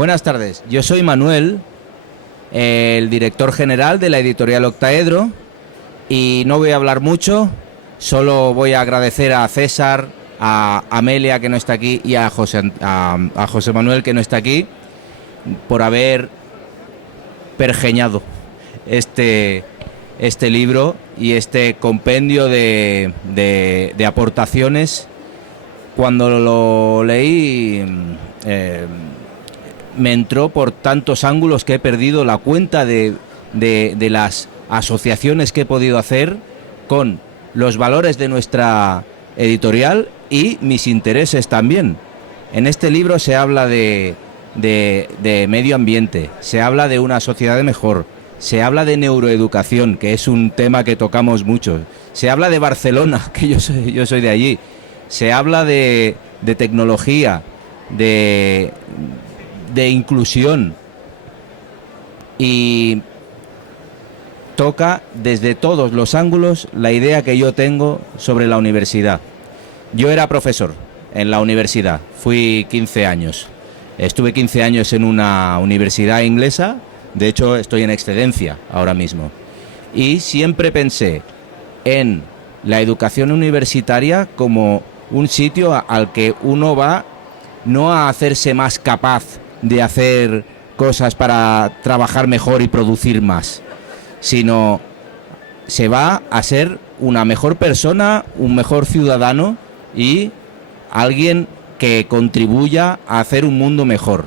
Buenas tardes, yo soy Manuel, el director general de la editorial Octaedro, y no voy a hablar mucho, solo voy a agradecer a César, a Amelia, que no está aquí, y a José Manuel, que no está aquí, por haber pergeñado este libro y este compendio de aportaciones. Cuando lo leí me entró por tantos ángulos que he perdido la cuenta de las asociaciones que he podido hacer con los valores de nuestra editorial y mis intereses también. En este libro se habla de medio ambiente, se habla de una sociedad mejor, se habla de neuroeducación, que es un tema que tocamos mucho, se habla de Barcelona, que yo soy de allí, se habla de tecnología, de inclusión, y toca desde todos los ángulos la idea que yo tengo sobre la universidad. Yo era profesor en la universidad, fui 15 años. Estuve 15 años en una universidad inglesa, de hecho estoy en excedencia ahora mismo. Y siempre pensé en la educación universitaria como un sitio al que uno va no a hacerse más capaz de hacer cosas para trabajar mejor y producir más, sino se va a ser una mejor persona, un mejor ciudadano y alguien que contribuya a hacer un mundo mejor.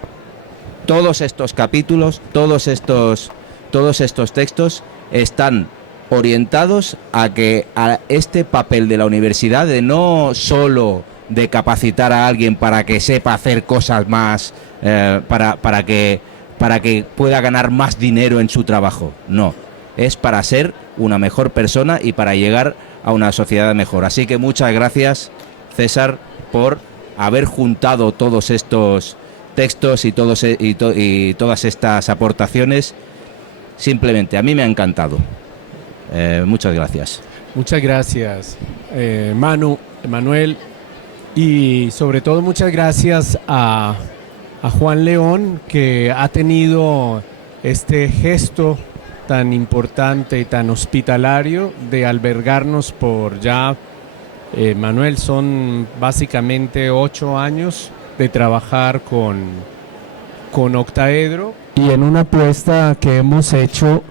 Todos estos capítulos, todos estos textos están orientados a este papel de la universidad, de no solo de capacitar a alguien para que sepa hacer cosas más, para que pueda ganar más dinero en su trabajo. No, es para ser una mejor persona y para llegar a una sociedad mejor. Así que muchas gracias, César, por haber juntado todos estos textos y todas estas aportaciones. Simplemente, a mí me ha encantado. Muchas gracias. Muchas gracias, Manuel, y sobre todo muchas gracias a Juan León, que ha tenido este gesto tan importante y tan hospitalario de albergarnos por ya, Manuel, son básicamente 8 años de trabajar con Octaedro, y en una apuesta que hemos hecho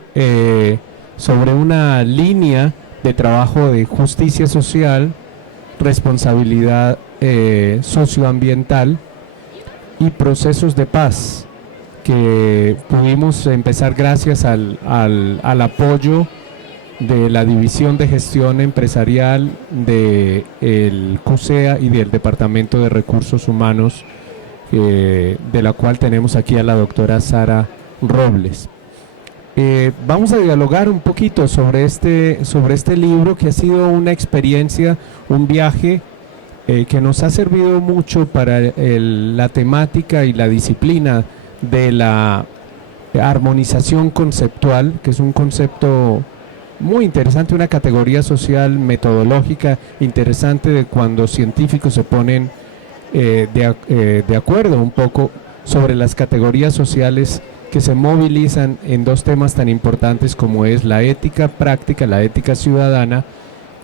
sobre una línea de trabajo de justicia social, responsabilidad socioambiental y procesos de paz, que pudimos empezar gracias al apoyo de la División de Gestión Empresarial del CUSEA y del Departamento de Recursos Humanos, de la cual tenemos aquí a la doctora Sara Robles. Vamos a dialogar un poquito sobre este libro, que ha sido una experiencia, un viaje que nos ha servido mucho para la temática y la disciplina de la armonización conceptual, que es un concepto muy interesante, una categoría social metodológica interesante de cuando científicos se ponen de acuerdo un poco sobre las categorías sociales que se movilizan en dos temas tan importantes como es la ética práctica, la ética ciudadana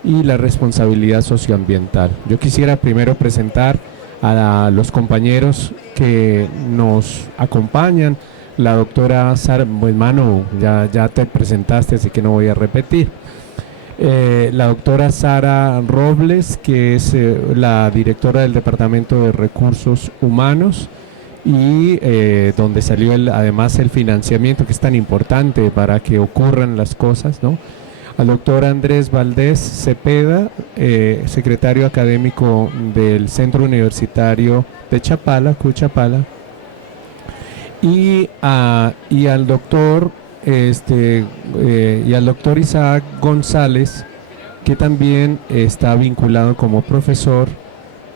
y la responsabilidad socioambiental. Yo quisiera primero presentar a los compañeros que nos acompañan. La doctora Sara, pues Manu, ya te presentaste, así que no voy a repetir. La doctora Sara Robles, que es la directora del Departamento de Recursos Humanos, y donde salió además el financiamiento, que es tan importante para que ocurran las cosas, ¿no? Al doctor Andrés Valdés Cepeda, secretario académico del Centro Universitario de Chapala, CUChapala, y al doctor Isaac González, que también está vinculado como profesor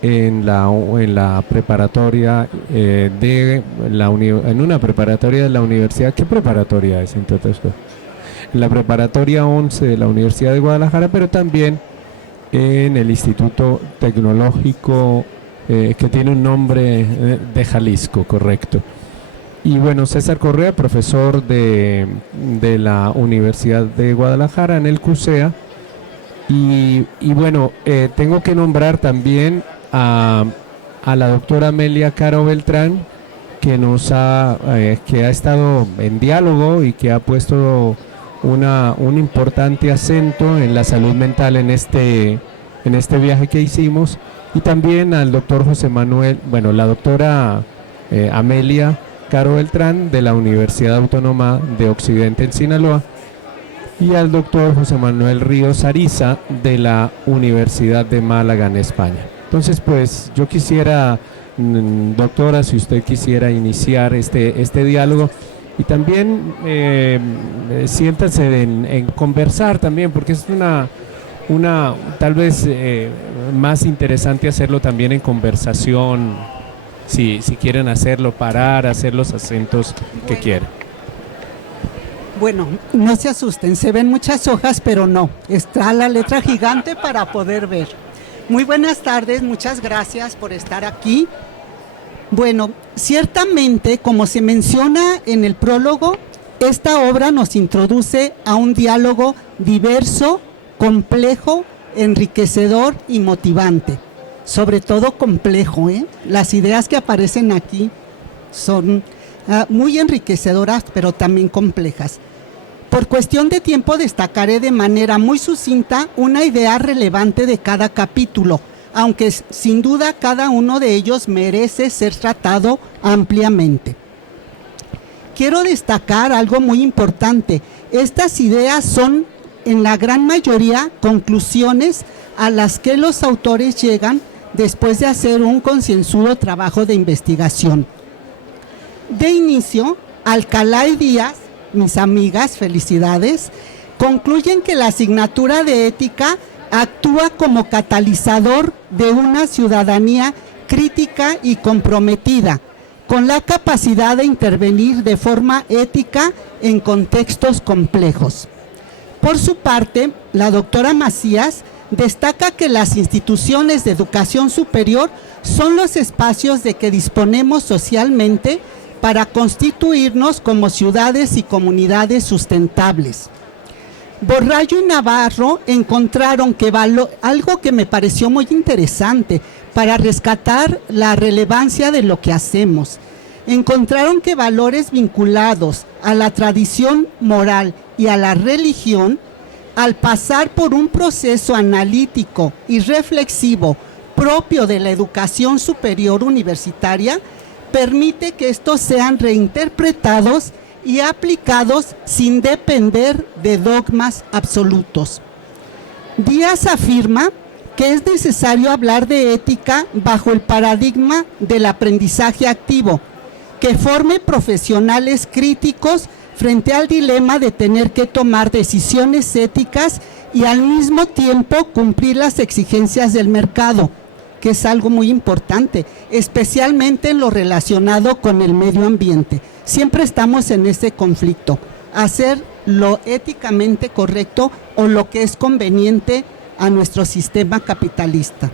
en la preparatoria en una preparatoria de la universidad. ¿Qué preparatoria es entonces? En la preparatoria 11 de la Universidad de Guadalajara, pero también en el Instituto Tecnológico que tiene un nombre de Jalisco, correcto. Y bueno, César Correa, profesor de la Universidad de Guadalajara en el CUSEA. Y bueno, tengo que nombrar también a la doctora Amelia Caro Beltrán, que que ha estado en diálogo y que ha puesto un importante acento en la salud mental en este viaje que hicimos, y también al doctor José Manuel, bueno, la doctora Amelia Caro Beltrán de la Universidad Autónoma de Occidente en Sinaloa, y al doctor José Manuel Ríos Ariza de la Universidad de Málaga en España. Entonces, pues yo quisiera, doctora, si usted quisiera iniciar este diálogo, y también siéntase en conversar también, porque es una tal vez más interesante hacerlo también en conversación, si quieren hacerlo, hacer los acentos que quieran. Bueno, no se asusten, se ven muchas hojas, pero no, está la letra gigante para poder ver. Muy buenas tardes, muchas gracias por estar aquí. Bueno, ciertamente, como se menciona en el prólogo, esta obra nos introduce a un diálogo diverso, complejo, enriquecedor y motivante. Sobre todo complejo, ¿eh? Las ideas que aparecen aquí son muy enriquecedoras, pero también complejas. Por cuestión de tiempo destacaré de manera muy sucinta una idea relevante de cada capítulo, aunque sin duda cada uno de ellos merece ser tratado ampliamente. Quiero destacar algo muy importante. Estas ideas son en la gran mayoría conclusiones a las que los autores llegan después de hacer un concienzudo trabajo de investigación. De inicio, Alcalá y Díaz, mis amigas, felicidades, concluyen que la asignatura de ética actúa como catalizador de una ciudadanía crítica y comprometida, con la capacidad de intervenir de forma ética en contextos complejos. Por su parte, la doctora Macías destaca que las instituciones de educación superior son los espacios de que disponemos socialmente para constituirnos como ciudades y comunidades sustentables. Borrallo y Navarro encontraron que algo que me pareció muy interesante para rescatar la relevancia de lo que hacemos. Encontraron que valores vinculados a la tradición moral y a la religión, al pasar por un proceso analítico y reflexivo propio de la educación superior universitaria, permite que estos sean reinterpretados y aplicados sin depender de dogmas absolutos. Díaz afirma que es necesario hablar de ética bajo el paradigma del aprendizaje activo, que forme profesionales críticos frente al dilema de tener que tomar decisiones éticas y al mismo tiempo cumplir las exigencias del mercado, que es algo muy importante, especialmente en lo relacionado con el medio ambiente. Siempre estamos en ese conflicto, hacer lo éticamente correcto o lo que es conveniente a nuestro sistema capitalista.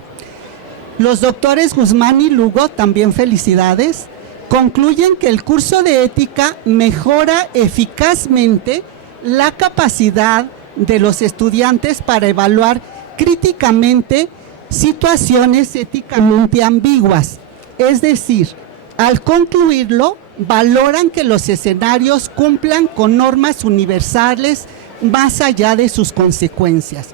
Los doctores Guzmán y Lugo, también felicidades, concluyen que el curso de ética mejora eficazmente la capacidad de los estudiantes para evaluar críticamente situaciones éticamente ambiguas. Es decir, al concluirlo, valoran que los escenarios cumplan con normas universales más allá de sus consecuencias.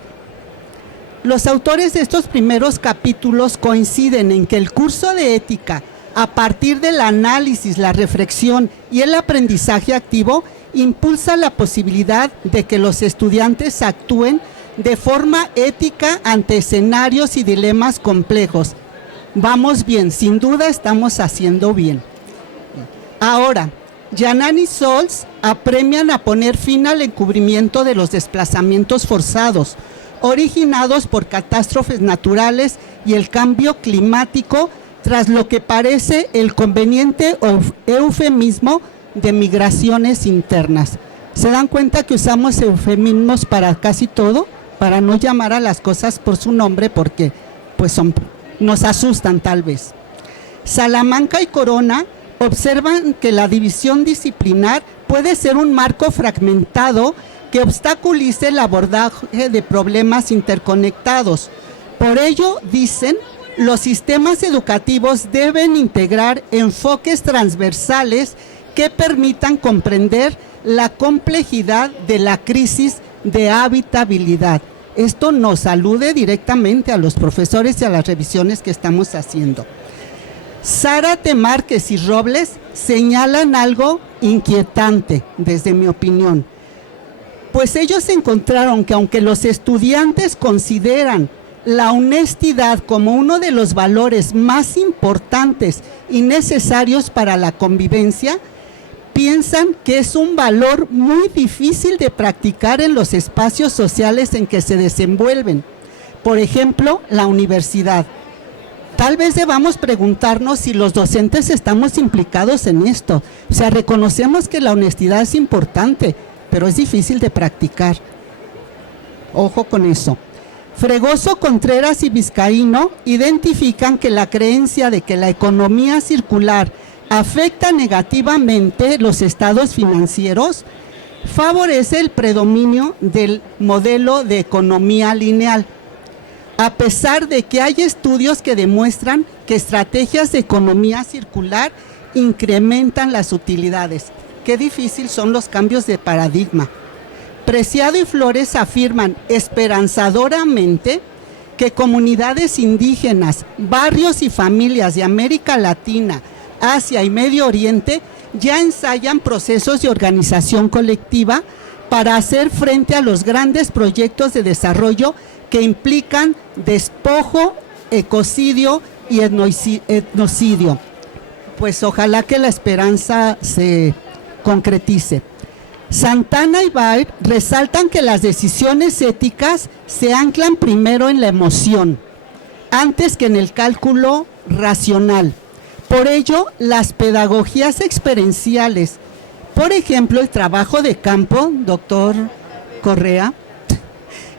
Los autores de estos primeros capítulos coinciden en que el curso de ética, a partir del análisis, la reflexión y el aprendizaje activo, impulsa la posibilidad de que los estudiantes actúen de forma ética ante escenarios y dilemas complejos. Vamos bien, sin duda estamos haciendo bien. Ahora, Yanan y Sols apremian a poner fin al encubrimiento de los desplazamientos forzados, originados por catástrofes naturales y el cambio climático, tras lo que parece el conveniente eufemismo de migraciones internas. ¿Se dan cuenta que usamos eufemismos para casi todo? Para no llamar a las cosas por su nombre, porque pues nos asustan tal vez. Salamanca y Corona observan que la división disciplinar puede ser un marco fragmentado que obstaculice el abordaje de problemas interconectados. Por ello, dicen, los sistemas educativos deben integrar enfoques transversales que permitan comprender la complejidad de la crisis de habitabilidad. Esto nos alude directamente a los profesores y a las revisiones que estamos haciendo. Zárate, Márquez y Robles señalan algo inquietante, desde mi opinión. Pues ellos encontraron que aunque los estudiantes consideran la honestidad como uno de los valores más importantes y necesarios para la convivencia, piensan que es un valor muy difícil de practicar en los espacios sociales en que se desenvuelven. Por ejemplo, la universidad. Tal vez debamos preguntarnos si los docentes estamos implicados en esto. O sea, reconocemos que la honestidad es importante, pero es difícil de practicar. Ojo con eso. Fregoso, Contreras y Vizcaíno identifican que la creencia de que la economía circular afecta negativamente los estados financieros favorece el predominio del modelo de economía lineal, a pesar de que hay estudios que demuestran que estrategias de economía circular incrementan las utilidades. Qué difícil son los cambios de paradigma. Preciado y Flores afirman esperanzadoramente que comunidades indígenas, barrios y familias de América Latina, Asia y Medio Oriente ya ensayan procesos de organización colectiva para hacer frente a los grandes proyectos de desarrollo que implican despojo, ecocidio y etnocidio. Pues ojalá que la esperanza se concretice. Santana y Baer resaltan que las decisiones éticas se anclan primero en la emoción, antes que en el cálculo racional. Por ello, las pedagogías experienciales, por ejemplo, el trabajo de campo, doctor Correa,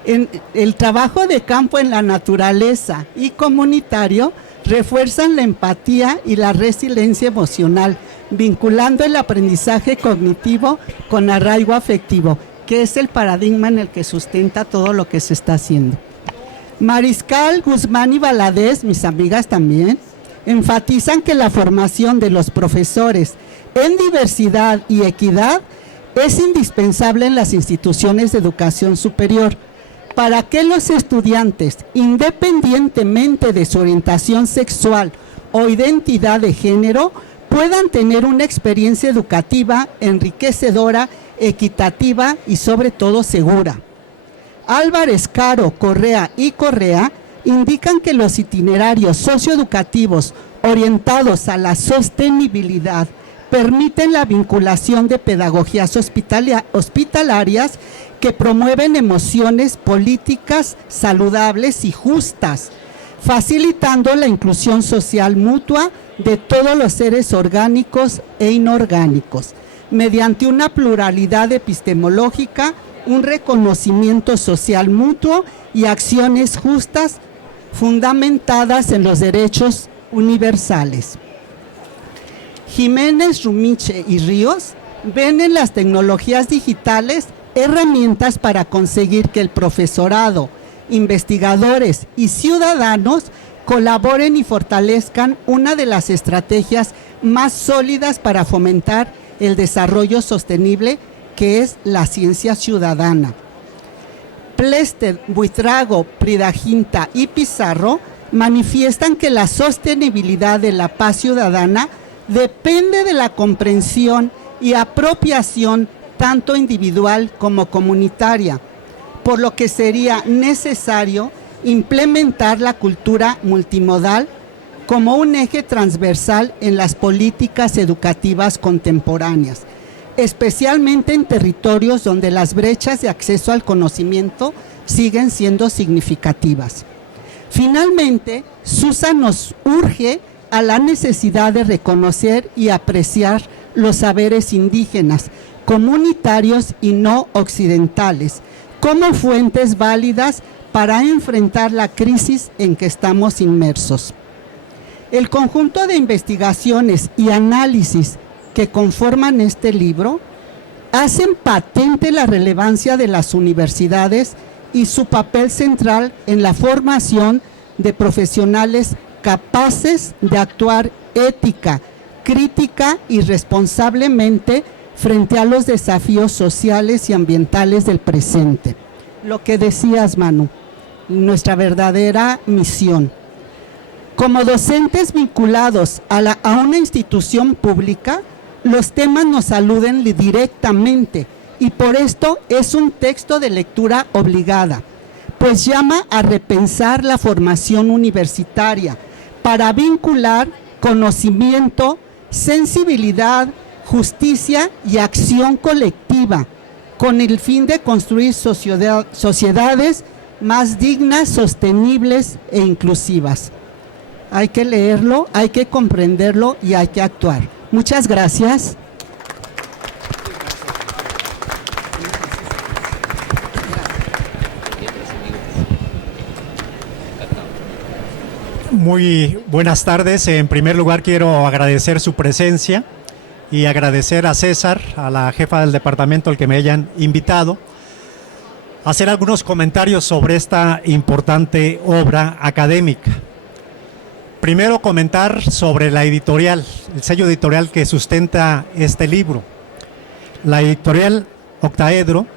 el trabajo de campo en la naturaleza y comunitario refuerzan la empatía y la resiliencia emocional, vinculando el aprendizaje cognitivo con arraigo afectivo, que es el paradigma en el que sustenta todo lo que se está haciendo. Mariscal, Guzmán y Valadez, mis amigas también, enfatizan que la formación de los profesores en diversidad y equidad es indispensable en las instituciones de educación superior para que los estudiantes, independientemente de su orientación sexual o identidad de género, puedan tener una experiencia educativa enriquecedora, equitativa y sobre todo segura. Álvarez, Caro, Correa y Correa indican que los itinerarios socioeducativos orientados a la sostenibilidad permiten la vinculación de pedagogías hospitalarias que promueven emociones políticas saludables y justas, facilitando la inclusión social mutua de todos los seres orgánicos e inorgánicos, mediante una pluralidad epistemológica, un reconocimiento social mutuo y acciones justas fundamentadas en los derechos universales. Jiménez, Rumiche y Ríos ven en las tecnologías digitales herramientas para conseguir que el profesorado, investigadores y ciudadanos colaboren y fortalezcan una de las estrategias más sólidas para fomentar el desarrollo sostenible, que es la ciencia ciudadana. Plested, Buitrago, Pridaginta y Pizarro manifiestan que la sostenibilidad de la paz ciudadana depende de la comprensión y apropiación tanto individual como comunitaria, por lo que sería necesario implementar la cultura multimodal como un eje transversal en las políticas educativas contemporáneas, especialmente en territorios donde las brechas de acceso al conocimiento siguen siendo significativas. Finalmente, Susan nos urge a la necesidad de reconocer y apreciar los saberes indígenas, comunitarios y no occidentales, como fuentes válidas para enfrentar la crisis en que estamos inmersos. El conjunto de investigaciones y análisis que conforman este libro hacen patente la relevancia de las universidades y su papel central en la formación de profesionales capaces de actuar ética, crítica y responsablemente frente a los desafíos sociales y ambientales del presente. Lo que decías, Manu, nuestra verdadera misión. Como docentes vinculados a una institución pública, los temas nos aluden directamente y por esto es un texto de lectura obligada, pues llama a repensar la formación universitaria para vincular conocimiento, sensibilidad, justicia y acción colectiva con el fin de construir sociedades más dignas, sostenibles e inclusivas. Hay que leerlo, hay que comprenderlo y hay que actuar. Muchas gracias. Muy buenas tardes. En primer lugar quiero agradecer su presencia y agradecer a César, a la jefa del departamento, al que me hayan invitado a hacer algunos comentarios sobre esta importante obra académica. Primero, comentar sobre la editorial, el sello editorial que sustenta este libro. La editorial Octaedro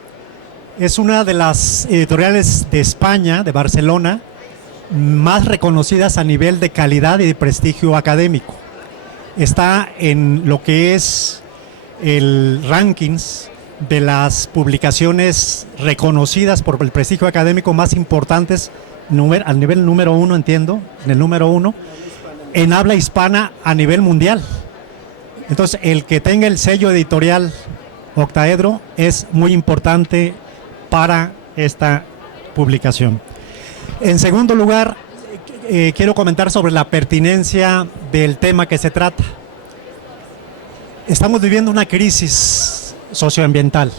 es una de las editoriales de España, de Barcelona, más reconocidas a nivel de calidad y de prestigio académico. Está en lo que es el rankings de las publicaciones reconocidas por el prestigio académico más importantes, al nivel número 1, entiendo, en el número 1, en habla hispana a nivel mundial. Entonces, el que tenga el sello editorial Octaedro es muy importante para esta publicación. En segundo lugar, quiero comentar sobre la pertinencia del tema que se trata. Estamos viviendo una crisis socioambiental,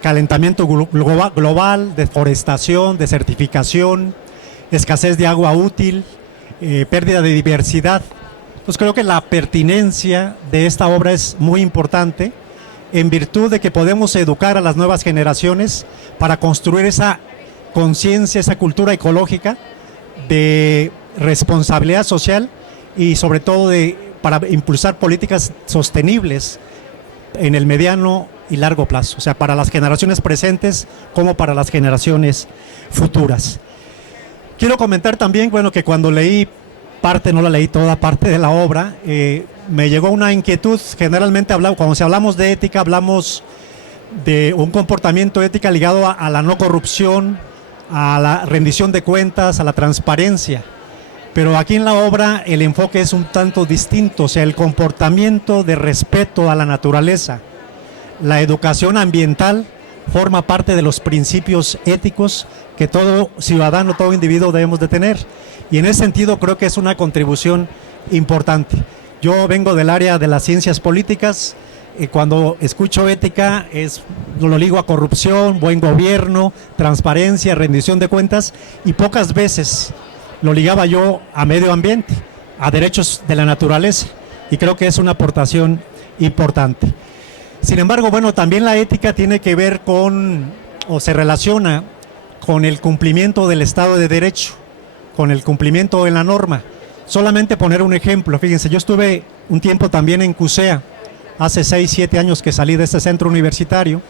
calentamiento global, deforestación, desertificación, escasez de agua útil, pérdida de diversidad. Entonces creo que la pertinencia de esta obra es muy importante en virtud de que podemos educar a las nuevas generaciones para construir esa conciencia, esa cultura ecológica de responsabilidad social y sobre todo para impulsar políticas sostenibles en el mediano y largo plazo, o sea, para las generaciones presentes como para las generaciones futuras. Quiero comentar también, bueno, que cuando leí parte, no la leí toda, parte de la obra, me llegó una inquietud. Generalmente cuando hablamos de ética, hablamos de un comportamiento ético ligado a la no corrupción, a la rendición de cuentas, a la transparencia. Pero aquí en la obra el enfoque es un tanto distinto, o sea, el comportamiento de respeto a la naturaleza. La educación ambiental forma parte de los principios éticos que todo ciudadano, todo individuo debemos de tener. Y en ese sentido creo que es una contribución importante. Yo vengo del área de las ciencias políticas. Cuando escucho ética lo ligo a corrupción, buen gobierno, transparencia, rendición de cuentas, y pocas veces lo ligaba yo a medio ambiente, a derechos de la naturaleza, y creo que es una aportación importante. Sin embargo, bueno, también la ética tiene que ver se relaciona con el cumplimiento del Estado de Derecho, con el cumplimiento de la norma. Solamente poner un ejemplo, fíjense, yo estuve un tiempo también en CUSEA, hace 6, 7 años que salí de este centro universitario,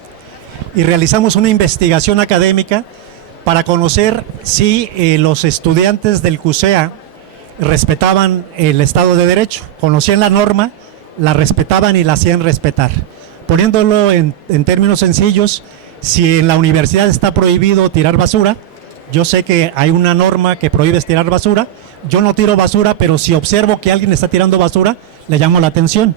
y realizamos una investigación académica para conocer si los estudiantes del CUSEA respetaban el Estado de Derecho, conocían la norma, la respetaban y la hacían respetar. Poniéndolo en términos sencillos, si en la universidad está prohibido tirar basura, yo sé que hay una norma que prohíbe tirar basura, yo no tiro basura, pero si observo que alguien está tirando basura, le llamo la atención.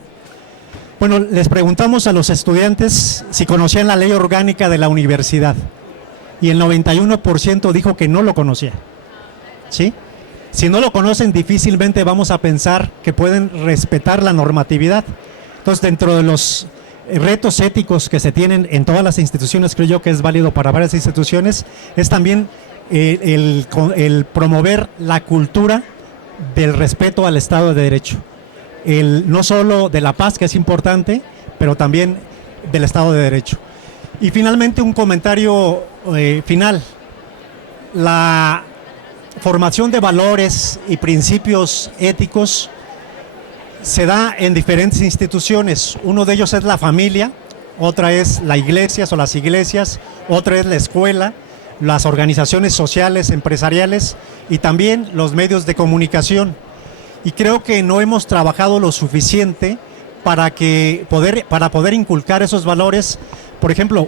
Bueno, les preguntamos a los estudiantes si conocían la ley orgánica de la universidad y el 91% dijo que no lo conocía, ¿sí? Si no lo conocen, difícilmente vamos a pensar que pueden respetar la normatividad. Entonces, dentro de los retos éticos que se tienen en todas las instituciones, creo yo que es válido para varias instituciones, es también el promover la cultura del respeto al Estado de Derecho. No solo de la paz, que es importante, pero también del Estado de Derecho. Y finalmente un comentario final. La formación de valores y principios éticos se da en diferentes instituciones. Uno de ellos es la familia, otra es la iglesia o las iglesias, otra es la escuela, las organizaciones sociales, empresariales y también los medios de comunicación. Y creo que no hemos trabajado lo suficiente para poder inculcar esos valores, por ejemplo,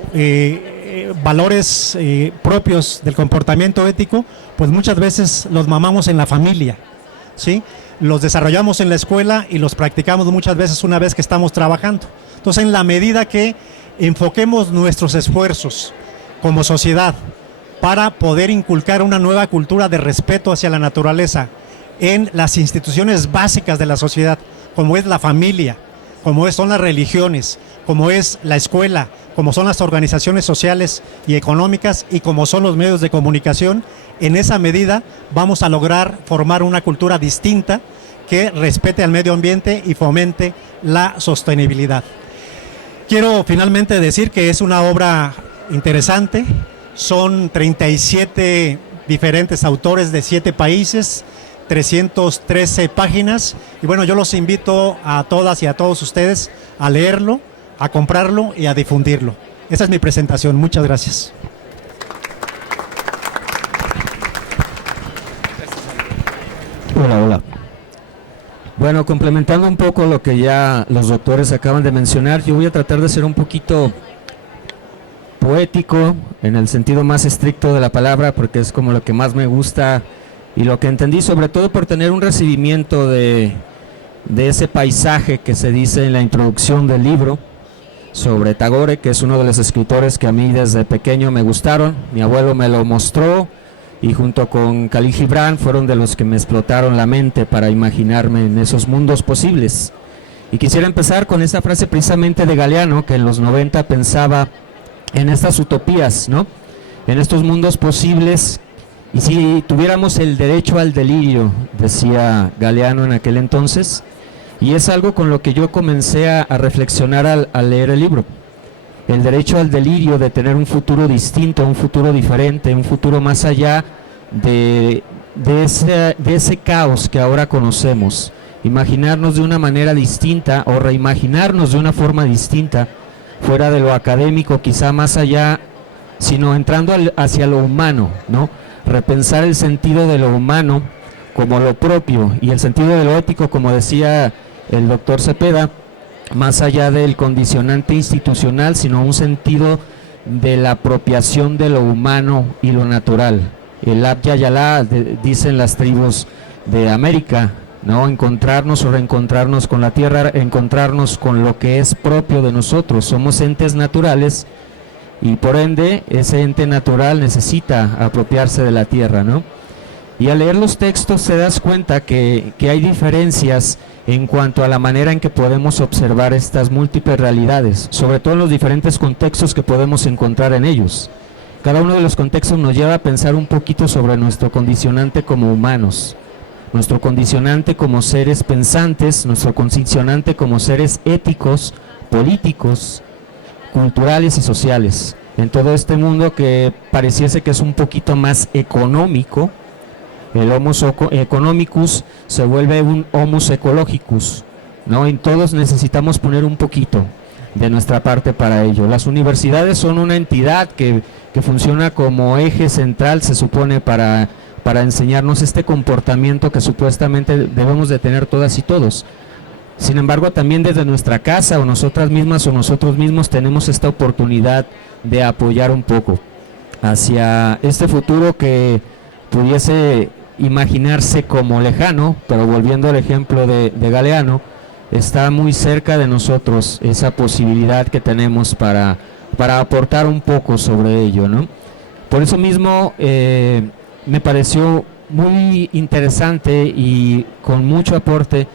valores propios del comportamiento ético, pues muchas veces los mamamos en la familia, ¿sí? Los desarrollamos en la escuela y los practicamos muchas veces una vez que estamos trabajando. Entonces, en la medida que enfoquemos nuestros esfuerzos como sociedad para poder inculcar una nueva cultura de respeto hacia la naturaleza en las instituciones básicas de la sociedad, como es la familia, como son las religiones, como es la escuela, como son las organizaciones sociales y económicas y como son los medios de comunicación, en esa medida vamos a lograr formar una cultura distinta que respete al medio ambiente y fomente la sostenibilidad. Quiero finalmente decir que es una obra interesante, son 37 diferentes autores de 7 países, 313 páginas, y bueno, yo los invito a todas y a todos ustedes a leerlo, a comprarlo y a difundirlo. Esa es mi presentación, muchas gracias. Hola. Bueno, complementando un poco lo que ya los doctores acaban de mencionar, yo voy a tratar de ser un poquito poético en el sentido más estricto de la palabra, porque es como lo que más me gusta y lo que entendí, sobre todo por tener un recibimiento de ese paisaje que se dice en la introducción del libro sobre Tagore, que es uno de los escritores que a mí desde pequeño me gustaron. Mi abuelo me lo mostró y junto con Khalil Gibran fueron de los que me explotaron la mente para imaginarme en esos mundos posibles. Y quisiera empezar con esta frase precisamente de Galeano, que en los 90 pensaba en estas utopías, ¿no? En estos mundos posibles, y si tuviéramos el derecho al delirio, decía Galeano en aquel entonces, y es algo con lo que yo comencé a reflexionar al leer el libro. El derecho al delirio de tener un futuro distinto, un futuro diferente, un futuro más allá de ese caos que ahora conocemos. Imaginarnos de una manera distinta o reimaginarnos de una forma distinta, fuera de lo académico, quizá más allá, sino entrando hacia lo humano, ¿no? Repensar el sentido de lo humano como lo propio y el sentido de lo ético, como decía el doctor Cepeda, más allá del condicionante institucional, sino un sentido de la apropiación de lo humano y lo natural. El Abya Yalá, dicen las tribus de América, ¿no? Encontrarnos o reencontrarnos con la tierra, encontrarnos con lo que es propio de nosotros. Somos entes naturales y por ende ese ente natural necesita apropiarse de la tierra, ¿no? Y al leer los textos te das cuenta que hay diferencias en cuanto a la manera en que podemos observar estas múltiples realidades, sobre todo en los diferentes contextos que podemos encontrar en ellos. Cada uno de los contextos nos lleva a pensar un poquito sobre nuestro condicionante como humanos, nuestro condicionante como seres pensantes, nuestro condicionante como seres éticos, políticos, culturales y sociales. En todo este mundo que pareciese que es un poquito más económico, el homo economicus se vuelve un homus ecologicus, ¿no? Y todos necesitamos poner un poquito de nuestra parte para ello. Las universidades son una entidad que funciona como eje central, se supone, para enseñarnos este comportamiento que supuestamente debemos de tener todas y todos. Sin embargo, también desde nuestra casa o nosotras mismas o nosotros mismos tenemos esta oportunidad de apoyar un poco hacia este futuro que pudiese imaginarse como lejano, pero volviendo al ejemplo de Galeano, está muy cerca de nosotros esa posibilidad que tenemos para aportar un poco sobre ello, ¿no? Por eso mismo me pareció muy interesante y con mucho aporte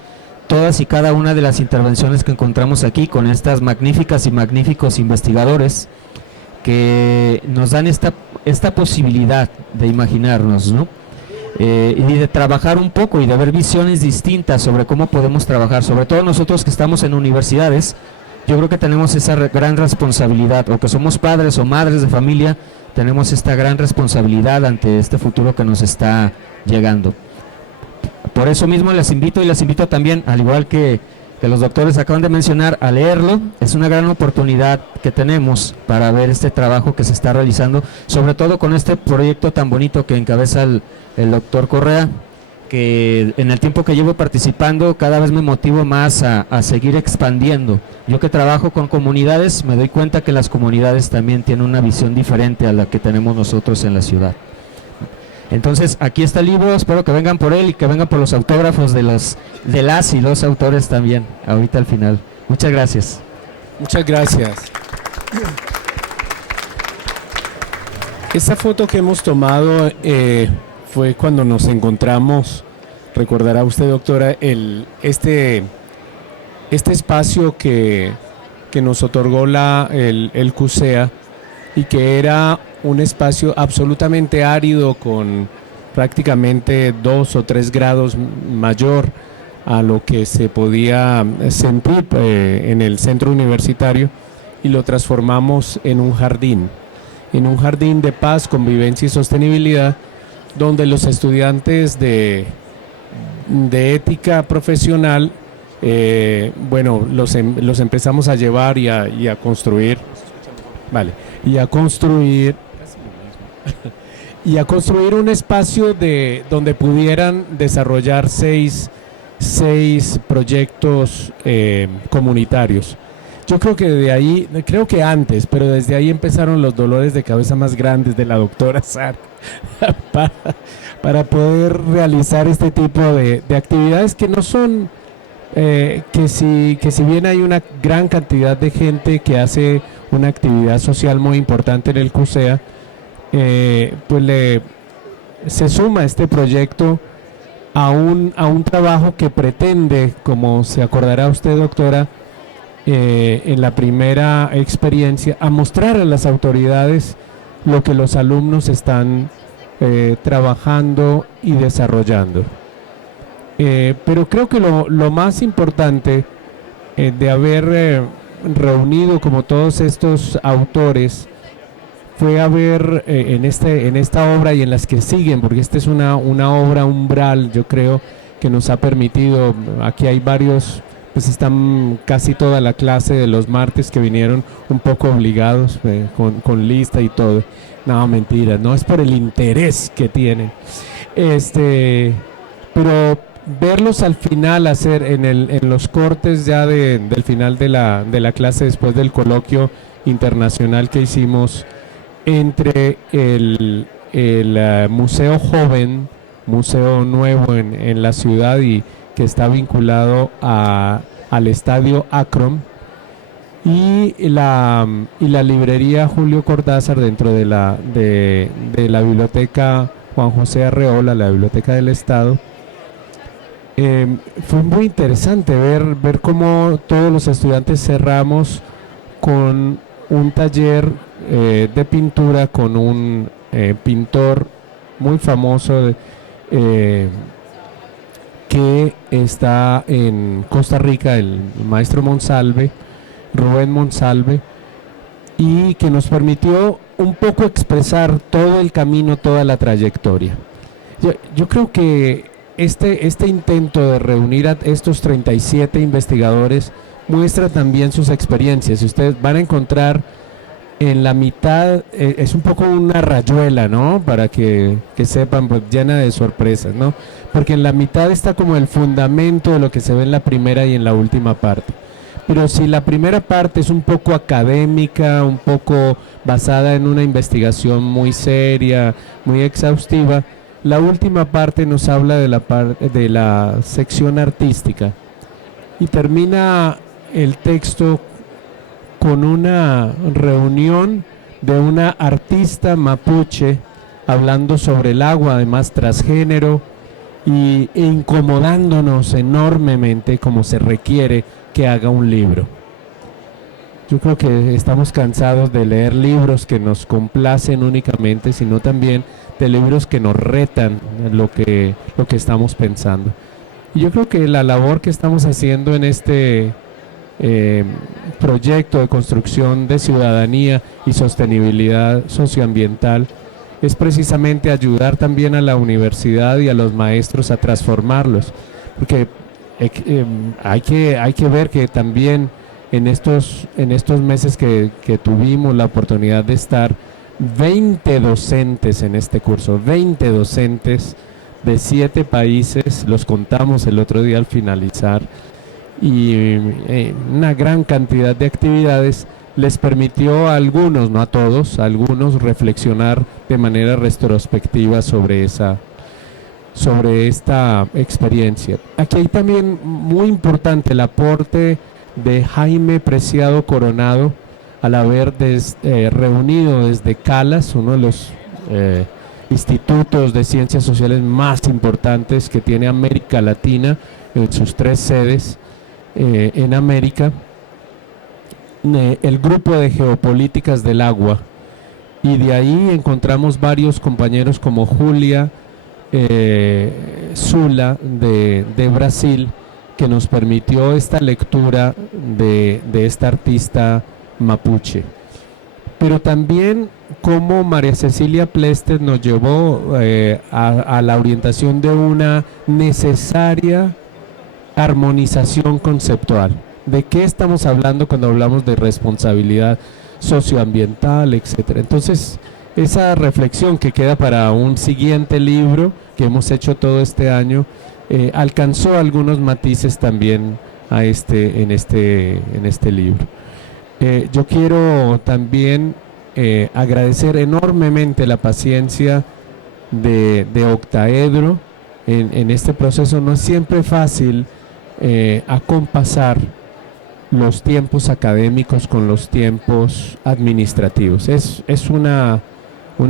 todas y cada una de las intervenciones que encontramos aquí con estas magníficas y magníficos investigadores que nos dan esta posibilidad de imaginarnos, ¿no? y de trabajar un poco y de ver visiones distintas sobre cómo podemos trabajar, sobre todo nosotros que estamos en universidades. Yo creo que tenemos esa gran responsabilidad, o que somos padres o madres de familia, tenemos esta gran responsabilidad ante este futuro que nos está llegando. Por eso mismo les invito, y les invito también, al igual que los doctores acaban de mencionar, a leerlo. Es una gran oportunidad que tenemos para ver este trabajo que se está realizando, sobre todo con este proyecto tan bonito que encabeza el doctor Correa, que en el tiempo que llevo participando cada vez me motivo más a seguir expandiendo. Yo que trabajo con comunidades, me doy cuenta que las comunidades también tienen una visión diferente a la que tenemos nosotros en la ciudad. Entonces, aquí está el libro, espero que vengan por él y que vengan por los autógrafos de las y los autores también, ahorita al final. Muchas gracias. Muchas gracias. Esta foto que hemos tomado fue cuando nos encontramos, recordará usted, doctora, este espacio que nos otorgó el CUSEA, y que era un espacio absolutamente árido, con prácticamente 2 o 3 grados mayor a lo que se podía sentir en el centro universitario, y lo transformamos en un jardín de paz, convivencia y sostenibilidad, donde los estudiantes de ética profesional, los empezamos a llevar y a construir. Vale, y a construir un espacio donde pudieran desarrollar seis proyectos comunitarios. Yo creo que de ahí, creo que antes, pero desde ahí empezaron los dolores de cabeza más grandes de la doctora Sara para poder realizar este tipo de actividades que no son, que si bien hay una gran cantidad de gente que hace una actividad social muy importante en el CUSEA, se suma este proyecto a un trabajo que pretende, como se acordará usted, doctora, en la primera experiencia, a mostrar a las autoridades lo que los alumnos están trabajando y desarrollando. Pero creo que lo más importante de haber reunido como todos estos autores fue haber en esta obra y en las que siguen, porque esta es una obra umbral, yo creo, que nos ha permitido, aquí hay varios, pues están casi toda la clase de los martes que vinieron un poco obligados, con lista y todo. No, mentira, no es por el interés que tienen. Pero verlos al final hacer en los cortes ya del final de la clase, después del coloquio internacional que hicimos entre el Museo Joven, museo nuevo en la ciudad y que está vinculado al Estadio Akron, y la librería Julio Cortázar dentro de la biblioteca Juan José Arreola, la biblioteca del Estado. Fue muy interesante ver cómo todos los estudiantes cerramos con un taller de pintura con un pintor muy famoso que está en Costa Rica, el maestro Monsalve, Rubén Monsalve, y que nos permitió un poco expresar todo el camino, toda la trayectoria. Yo creo que este intento de reunir a estos 37 investigadores muestra también sus experiencias, y ustedes van a encontrar en la mitad, es un poco una rayuela, ¿no? Para que sepan, pues, llena de sorpresas, ¿no? Porque en la mitad está como el fundamento de lo que se ve en la primera y en la última parte. Pero si la primera parte es un poco académica, un poco basada en una investigación muy seria, muy exhaustiva, la última parte nos habla de la sección artística, y termina el texto con una reunión de una artista mapuche hablando sobre el agua, además transgénero, e incomodándonos enormemente como se requiere que haga un libro. Yo creo que estamos cansados de leer libros que nos complacen únicamente, sino también de libros que nos retan lo que estamos pensando. Y yo creo que la labor que estamos haciendo en este proyecto de construcción de ciudadanía y sostenibilidad socioambiental es precisamente ayudar también a la universidad y a los maestros a transformarlos, porque hay que ver que también en estos meses que tuvimos la oportunidad de estar 20 docentes en este curso, 20 docentes de 7 países, los contamos el otro día al finalizar, y una gran cantidad de actividades les permitió a algunos, no a todos, a algunos reflexionar de manera retrospectiva sobre esta experiencia. Aquí hay también muy importante el aporte de Jaime Preciado Coronado al haber reunido desde CALAS, uno de los institutos de ciencias sociales más importantes que tiene América Latina, en sus 3 sedes en América, el grupo de geopolíticas del agua, y de ahí encontramos varios compañeros como Julia Sula de Brasil, que nos permitió esta lectura de esta artista mapuche. Pero también como María Cecilia Plestes nos llevó a la orientación de una necesaria armonización conceptual. ¿De qué estamos hablando cuando hablamos de responsabilidad socioambiental, etcétera? Entonces, esa reflexión que queda para un siguiente libro que hemos hecho todo este año alcanzó algunos matices también en este libro. Yo quiero también agradecer enormemente la paciencia de Octaedro en este proceso. No es siempre fácil acompasar los tiempos académicos con los tiempos administrativos. Es un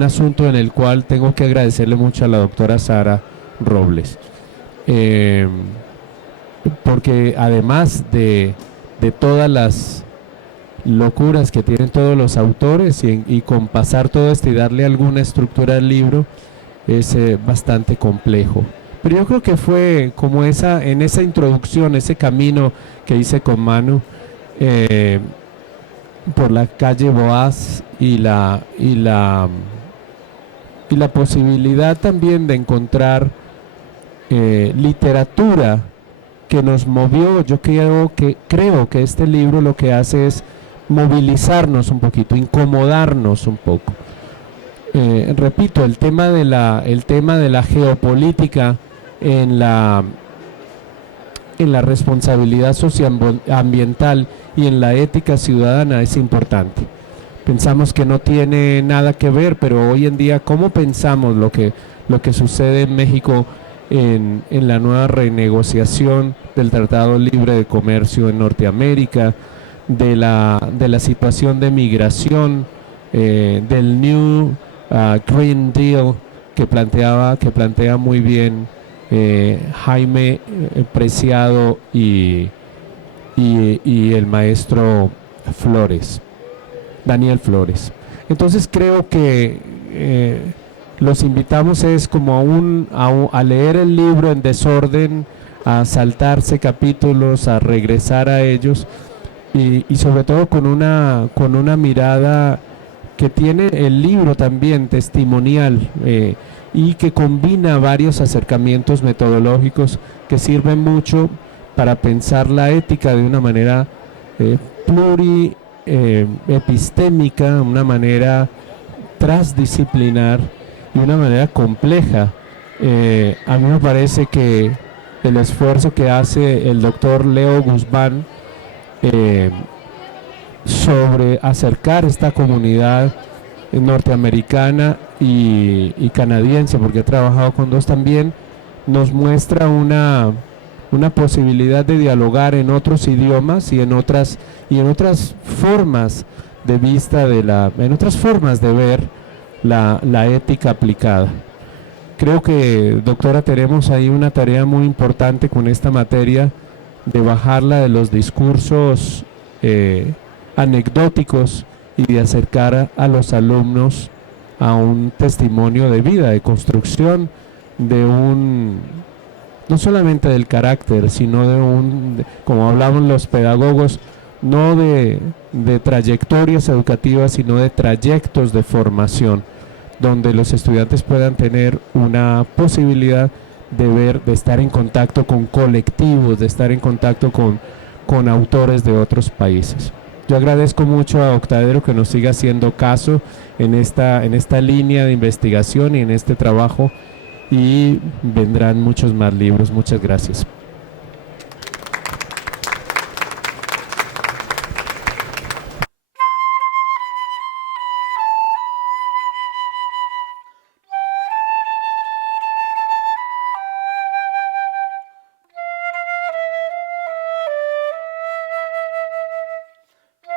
asunto en el cual tengo que agradecerle mucho a la doctora Sara Robles, porque además de todas las locuras que tienen todos los autores y compasar todo esto y darle alguna estructura al libro es bastante complejo. Pero yo creo que fue como en esa introducción, ese camino que hice con Manu por la calle Boaz y la posibilidad también de encontrar literatura que nos movió. Yo creo que este libro lo que hace es movilizarnos un poquito, incomodarnos un poco. Repito, el tema de la geopolítica en la responsabilidad socioambiental y en la ética ciudadana es importante. Pensamos que no tiene nada que ver, pero hoy en día, ¿cómo pensamos lo que sucede en México en la nueva renegociación del Tratado Libre de Comercio en Norteamérica, de la situación de migración, del New Green Deal que plantea muy bien Jaime Preciado y el maestro Daniel Flores? Entonces creo que los invitamos como a leer el libro en desorden, a saltarse capítulos, a regresar a ellos y sobre todo con una mirada que tiene el libro también testimonial y que combina varios acercamientos metodológicos que sirven mucho para pensar la ética de una manera epistémica, una manera transdisciplinar y una manera compleja. A mí me parece que el esfuerzo que hace el doctor Leo Guzmán sobre acercar esta comunidad norteamericana y canadiense, porque he trabajado con dos también, nos muestra una posibilidad de dialogar en otros idiomas y en otras formas de vista en otras formas de ver la ética aplicada. Creo que, doctora, tenemos ahí una tarea muy importante con esta materia, de bajarla de los discursos anecdóticos y de acercar a los alumnos a un testimonio de vida, de construcción, no solamente del carácter, sino como hablaban los pedagogos, no de trayectorias educativas, sino de trayectos de formación, donde los estudiantes puedan tener una posibilidad de estar en contacto con colectivos, de estar en contacto con autores de otros países. Yo agradezco mucho a Octadero que nos siga haciendo caso en esta línea de investigación y en este trabajo, y vendrán muchos más libros. Muchas gracias.